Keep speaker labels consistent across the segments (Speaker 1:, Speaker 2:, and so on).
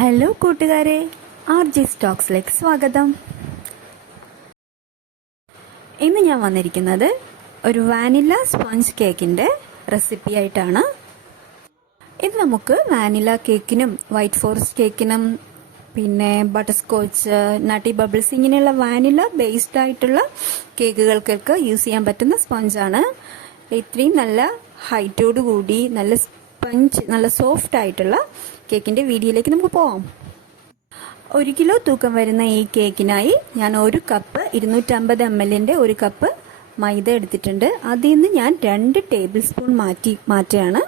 Speaker 1: Hello കൂട്ടുകാരെ R G സ്റ്റോക്സിലേക്ക് സ്വാഗതം. ഇന്ന് ഞാൻ വന്നിരിക്കുന്നത് ഒരു വാനില സ്പോഞ്ച് കേക്കിന്റെ റെസിപ്പി ആയിട്ടാണ്. ഇത് നമുക്ക് വാനില കേക്കിനും വൈറ്റ് ഫോറസ്റ്റ് കേക്കിനും പിന്നെ ബട്ടർ സ്കോച്ച് നട്ടി ബബിൾസ് ഇങ്ങനെയുള്ള വാനില ബേസ്ഡ് ആയിട്ടുള്ള കേക്കുകൾക്കൊക്കെ യൂസ് ചെയ്യാൻ പറ്റുന്ന സ്പോഞ്ചാണ്. ഇത്രയും നല്ല ഹൈറ്റോട് കൂടി നല്ല സ്പഞ്ച് നല്ല സോഫ്റ്റ് ആയിട്ടുള്ള കേക്കിന്റെ വീഡിയോയിലേക്ക് നമുക്ക് പോവാം. ഒരു കിലോ തൂക്കം വരുന്ന ഈ കേക്കിനായി ഞാൻ ഒരു കപ്പ് ഇരുന്നൂറ്റമ്പത് എം എല്ലിന്റെ ഒരു കപ്പ് മൈദ എടുത്തിട്ടുണ്ട്. അതിൽ നിന്ന് ഞാൻ രണ്ട് ടേബിൾ സ്പൂൺ മാറ്റി മാറ്റുകയാണ്.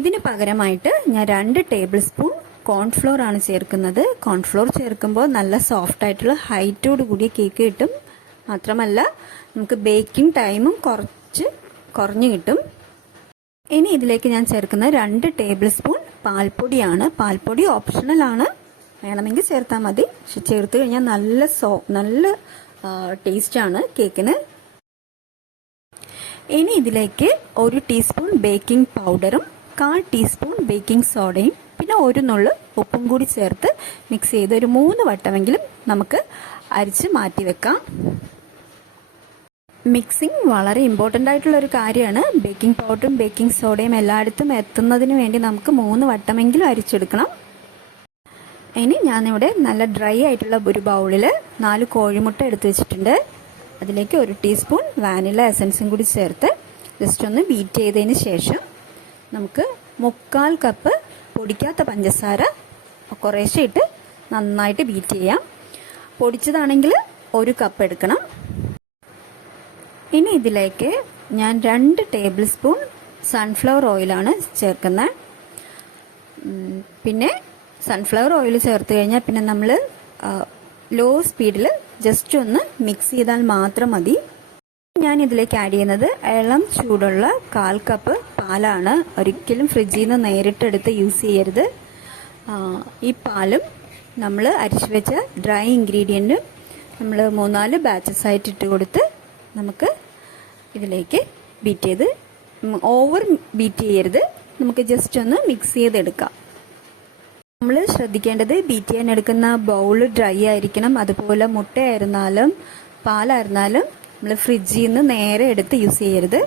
Speaker 1: ഇതിന് പകരമായിട്ട് ഞാൻ രണ്ട് ടേബിൾ സ്പൂൺ കോൺഫ്ലോർ ആണ് ചേർക്കുന്നത്. കോൺഫ്ലോർ ചേർക്കുമ്പോൾ നല്ല സോഫ്റ്റ് ആയിട്ടുള്ള ഹൈറ്റോട് കൂടിയ കേക്ക് കിട്ടും. മാത്രമല്ല നമുക്ക് ബേക്കിംഗ് ടൈമും കുറച്ച് കുറഞ്ഞു കിട്ടും. ഇനി ഇതിലേക്ക് ഞാൻ ചേർക്കുന്ന രണ്ട് ടേബിൾ സ്പൂൺ പാൽപ്പൊടിയാണ്. പാൽപ്പൊടി ഓപ്ഷണൽ ആണ്. വേണമെങ്കിൽ ചേർത്താൽ മതി. പക്ഷെ ചേർത്ത് കഴിഞ്ഞാൽ നല്ല സോ നല്ല ടേസ്റ്റ് ആണ് കേക്കിന്. ഇനി ഇതിലേക്ക് ഒരു ടീസ്പൂൺ ബേക്കിംഗ് പൗഡറും കാൽ ടീസ്പൂൺ ബേക്കിംഗ് സോഡയും പിന്നെ ഒരു നുള്ളു ഉപ്പും കൂടി ചേർത്ത് മിക്സ് ചെയ്ത് ഒരു മൂന്ന് വട്ടമെങ്കിലും നമുക്ക് അരിച്ച് മാറ്റി വെക്കാം. മിക്സിംഗ് വളരെ ഇമ്പോർട്ടന്റ് ആയിട്ടുള്ള ഒരു കാര്യമാണ്. ബേക്കിംഗ് പൗഡറും ബേക്കിംഗ് സോഡയും എല്ലായിടത്തും എത്തുന്നതിന് വേണ്ടി നമുക്ക് മൂന്ന് വട്ടമെങ്കിലും അരിച്ചെടുക്കണം. ഇനി ഞാനിവിടെ നല്ല ഡ്രൈ ആയിട്ടുള്ള ഒരു ബൗളിൽ നാല് കോഴിമുട്ട എടുത്തു വെച്ചിട്ടുണ്ട്. അതിലേക്ക് ഒരു ടീസ്പൂൺ വാനില എസൻസും കൂടി ചേർത്ത് ജസ്റ്റ് ഒന്ന് ബീറ്റ് ചെയ്തതിന് ശേഷം നമുക്ക് മുക്കാൽ കപ്പ് പൊടിക്കാത്ത പഞ്ചസാര കുറേശ്ശെ ഇട്ട് നന്നായിട്ട് ബീറ്റ് ചെയ്യാം. പൊടിച്ചതാണെങ്കിൽ ഒരു കപ്പ് എടുക്കണം. ഇനി ഇതിലേക്ക് ഞാൻ രണ്ട് ടേബിൾ സ്പൂൺ സൺഫ്ലവർ ഓയിലാണ് ചേർക്കുന്നത്. പിന്നെ സൺഫ്ലവർ ഓയിൽ ചേർത്ത് കഴിഞ്ഞാൽ പിന്നെ നമ്മൾ ലോ സ്പീഡിൽ ജസ്റ്റ് ഒന്ന് മിക്സ് ചെയ്താൽ മാത്രം മതി. ഞാൻ ഇതിലേക്ക് ആഡ് ചെയ്യുന്നത് ഇളം ചൂടുള്ള കാൽ കപ്പ് പാലാണ്. ഒരിക്കലും ഫ്രിഡ്ജിൽ നിന്ന് നേരിട്ടെടുത്ത് യൂസ് ചെയ്യരുത്. ഈ പാലും നമ്മൾ അരിച്ചു വെച്ച ഡ്രൈ ഇൻഗ്രീഡിയന്റും നമ്മൾ മൂന്നാൽ ബാച്ചസ് ആയിട്ട് ഇട്ട് കൊടുത്ത് നമുക്ക് ഇതിലേക്ക് ബീറ്റ് ചെയ്ത് ഓവർ ബീറ്റ് ചെയ്യരുത്. നമുക്ക് ജസ്റ്റ് ഒന്ന് മിക്സ് ചെയ്തെടുക്കാം. നമ്മൾ ശ്രദ്ധിക്കേണ്ടത് ബീറ്റ് ചെയ്യാൻ എടുക്കുന്ന ബൗൾ ഡ്രൈ ആയിരിക്കണം. അതുപോലെ മുട്ടയായിരുന്നാലും പാലായിരുന്നാലും നമ്മൾ ഫ്രിഡ്ജിൽ നിന്ന് നേരെ എടുത്ത് യൂസ് ചെയ്യരുത്.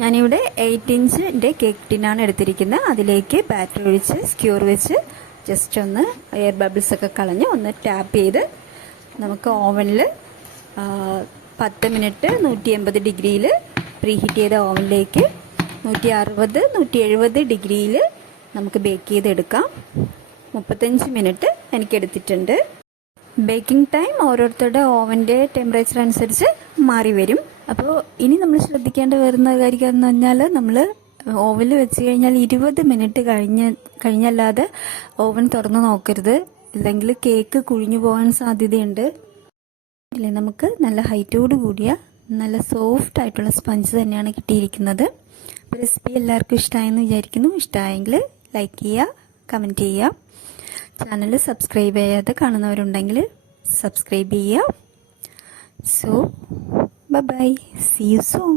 Speaker 1: ഞാനിവിടെ എയ്റ്റ് ഇഞ്ചിന്റെ കേക്ക് ടിന്നാണ് എടുത്തിരിക്കുന്നത്. അതിലേക്ക് ബാറ്റർ ഒഴിച്ച് സ്ക്യൂർ വെച്ച് ജസ്റ്റ് ഒന്ന് എയർ ബബിൾസ് ഒക്കെ കളഞ്ഞ് ഒന്ന് ടാപ്പ് ചെയ്ത് നമുക്ക് ഓവനിൽ പത്ത് മിനിറ്റ് നൂറ്റി എൺപത് ഡിഗ്രിയിൽ പ്രീഹീറ്റ് ചെയ്ത ഓവനിലേക്ക് നൂറ്റി അറുപത് നൂറ്റി എഴുപത് ഡിഗ്രിയിൽ നമുക്ക് ബേക്ക് ചെയ്തെടുക്കാം. മുപ്പത്തഞ്ച് മിനിറ്റ് എനിക്ക് എടുത്തിട്ടുണ്ട് ബേക്കിംഗ് ടൈം ഓരോരുത്തരുടെ ഓവന്റെ ടെമ്പറേച്ചർ അനുസരിച്ച് മാറി വരും. അപ്പോൾ ഇനി നമ്മൾ ശ്രദ്ധിക്കേണ്ട വരുന്ന കാര്യം എന്ന് പറഞ്ഞാൽ നമ്മൾ ഓവനിൽ വെച്ച് കഴിഞ്ഞാൽ ഇരുപത് മിനിറ്റ് കഴിഞ്ഞ കഴിഞ്ഞല്ലാതെ ഓവൻ തുറന്ന് നോക്കരുത്. ഇല്ലെങ്കിൽ കേക്ക് കുഴിഞ്ഞു പോകാൻ സാധ്യതയുണ്ട്. ഇല്ലേ? നമുക്ക് നല്ല ഹൈറ്റോട് കൂടിയ നല്ല സോഫ്റ്റ് ആയിട്ടുള്ള സ്പഞ്ച് തന്നെയാണ് കിട്ടിയിരിക്കുന്നത്. റെസിപ്പി എല്ലാവർക്കും ഇഷ്ടമായെന്ന് വിചാരിക്കുന്നു. ഇഷ്ടമായെങ്കിൽ ലൈക്ക് ചെയ്യുക കമന്റ് ചെയ്യുക. ചാനൽ സബ്സ്ക്രൈബ് ചെയ്യാതെ കാണുന്നവരുണ്ടെങ്കിൽ സബ്സ്ക്രൈബ് ചെയ്യുക. So bye see you soon